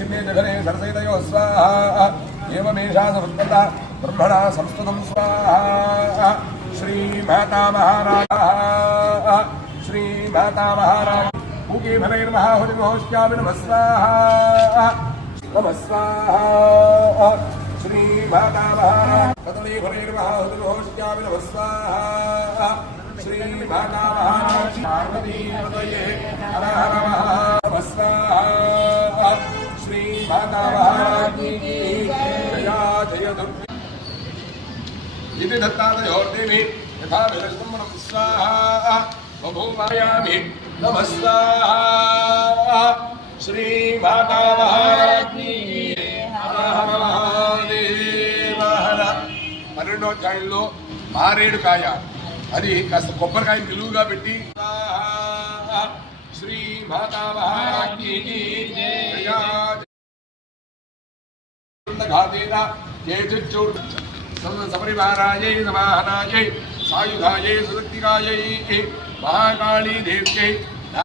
सरसैतयो स्वाहा एवमेषा संस्कृता ब्रह्मणा संस्कृतं स्वाहा श्रीमाता महाराज पूके भनैर्महाहुतिमहोष्यामि नमः स्वाहा श्रीमाता महाराज कदली भनैर्महाहुतिमहोष्यामि नमः स्वाहा श्रीमाता महाराज पार्वती हृदये हर हर नमः स्वाहा श्रीमाता महाराज की जया जय दुर्गे इति दत्तादयोर्देवी यथा विरष्टं नमः स्वाहा बभूवायामि नमः स्वाहा श्रीमाता महाराज की हर हर महादेव हर 12వ అధ్యాయంలో మారేడుకాయ అది కాస్త కొబ్బరికాయ నిలువుగా పెట్టి श्रीमाता महाराज की जय घातेना केचिच्चूर सपरिवारायै समाहनायै सायुधायै सुदत्तिकायै महाकाली देव्यै